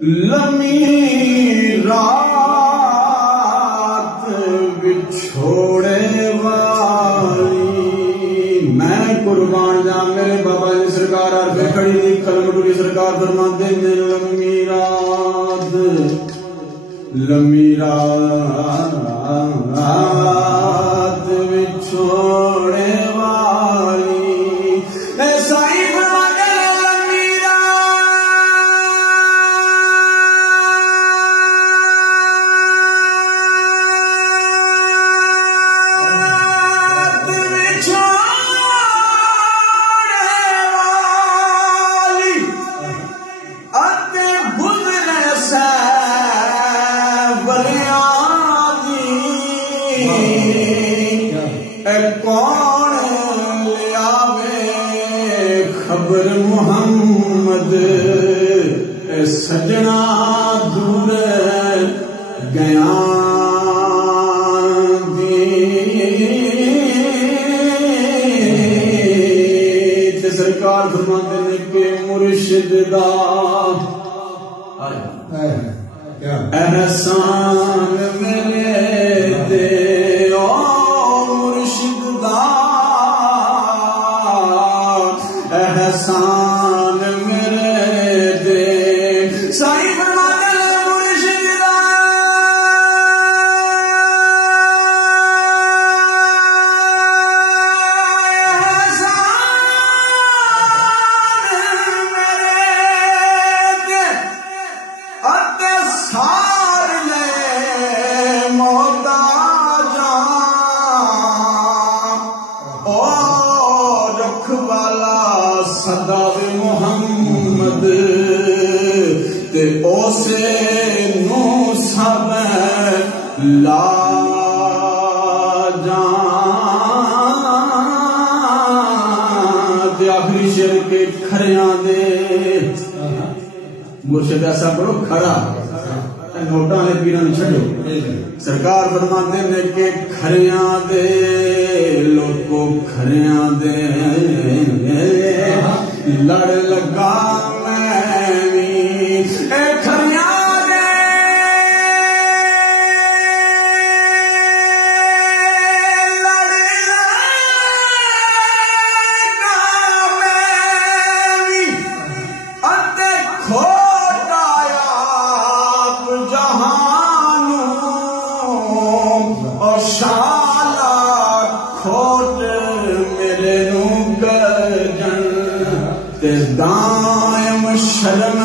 لمی رات بچھوڑے والی میں قربان جا میرے بابا جی سرکار عرفے کھڑی تھی کلم ٹوری سرکار فرماتے ہیں لمی رات بچھوڑے والی کون لیاوے خبر محمد سجنا دور گیا سرکار فرماتے ہیں کہ مرشد دا احسان میرے دے احسان میرے دے سائی فرماتے ہیں مرشد دا احسان میرے دے اتے سار لے محتاجاں او رکھ والا صدا محمد تے اوسے نو سب لا جان تے آخری شعر کے کھریاں دے مرشد ایسا پڑھو کھڑا نوٹاں نے پیراں نہیں چھڈو سرکار فرماتے ہیں کہ کھریاں دے لوکو کھریاں دے لڑ لگا میں بھی اے کھریاں دے لڑ لگا میں بھی اتے کھوٹ آیا جہانوں اور شالا کھوٹ میرے نو گرجن دائم شرم